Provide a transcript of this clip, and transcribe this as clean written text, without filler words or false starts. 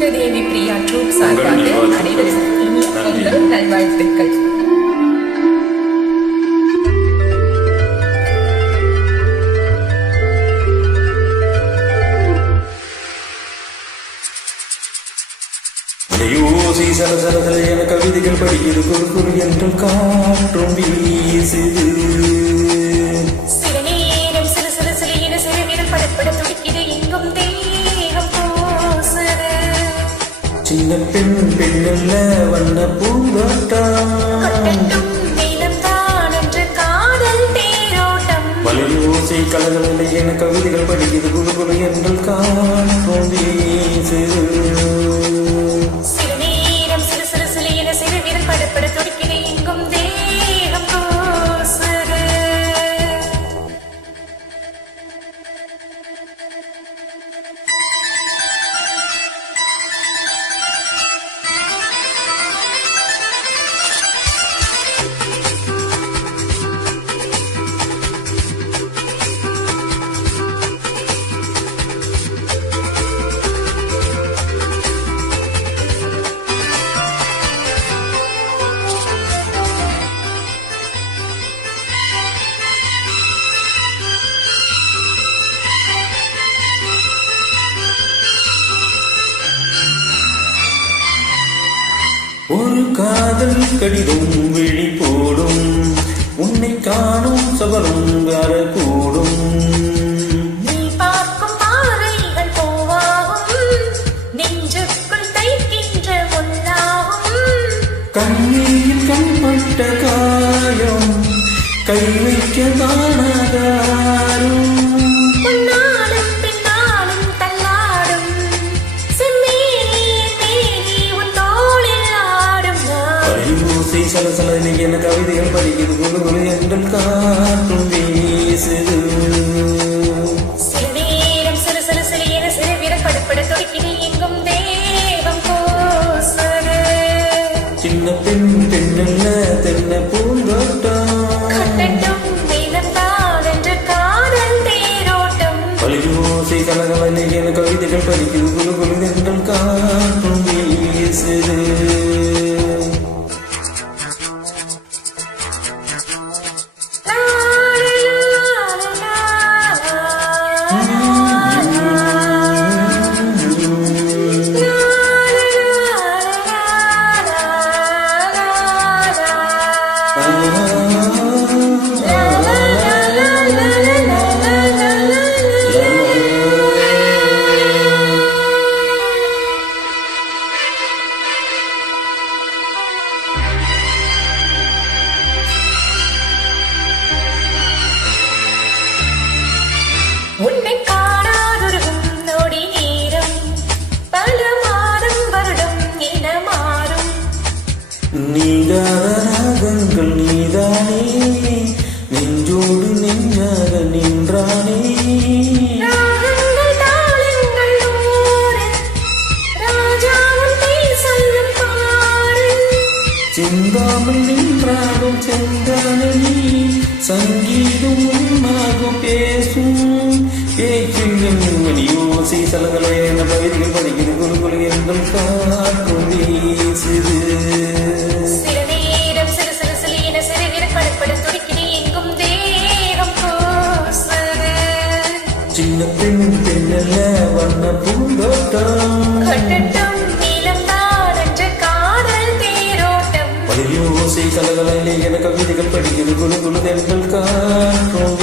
சித்ரதேவி Priya troupe சார்பாக அனைவருக்கும் இனிய பொங்கல் நல்வாழ்த்துக்கள். என கவிதைகள் படிக்கிறது குறு குறு என்றும் காற்றும் வீசுது. சில நேரம் சிறு சிறு சிறு என சிறு வீரல் படப்பட துடிக்கிறது எங்கும் தேகம் பூசுது. சின்ன பெண் பெண்ணல்ல வண்ண பூந்தோட்டம் நீளம் தான் என்று காதல் தேரோட்டம். வலையோசை கலகளில் என கவிதைகள் படிக்கிறது குறு குறு என்றும் காற்றும் வீசுது. படப்பட துடிக்கிற எங்கும் தேகம் பூசுது. ஒரு காதல் கடிதம் விழி போடும் உன்னை காணும் சபலம் வரக்கூடும். நீ பார்க்கும் பாறைகள் போவாகும் நெஞ்சுக்குள் தைக்கின்ற முன்னாகும். கண்ணீரில் கண்பட்ட காயம் கை வைக்க காணாதாரும். சலசல என கவிதைகள் படிக்கிறது குழு குழு என்றும் காற்றும் வீசுது. சில நேரம் சிறு சிறு சிறு என சிறு வீரல் படப்பட துடிக்கிறது எங்கும் தேகம் பூசுது. சின்ன பெண் பெண்ணல்ல தென்ன பூந்தோட்டம் நீளம் தான் என்று காதல் தேரோட்டம். வலியோசை கலகல என கவிதைகள் படிக்கிறது குழு குழு என்றும் காற்றும் வீசுது. உன்னை காணாதொருகும் நொடி நேரம் பல மாதம் வருடம் என மாறும். நீங்காத ராகங்கள் நீதானே நெஞ்சோடு நெஞ்சாக நின்றானே. ராகங்கள் தாளங்கள் நூறு ராஜாவும் பேசல்லும் பாரு. சிந்தாமல் நின்றாலும் செந்தானே சங்கீதம் உன்னாகும் பேசும் யோசி சலகலை என பகுதிகள் படிக்கிறது குழு குழு என்றும் காற்றும் வீசுது. சில நேரம் சிறு சிறு சிறு என சிறு வீரல் படப்பட துடிக்கிறது எங்கும் தேகம் பூசுது. சின்ன பெண் பெண்ணல்ல வண்ண பூந்தோட்டம் நீளம் தான் என்று காதல் தேரோட்டம். வலையோசை கலகலை என கவிதைகள் படிக்கிறது குழு குழு என்றும் காற்றும்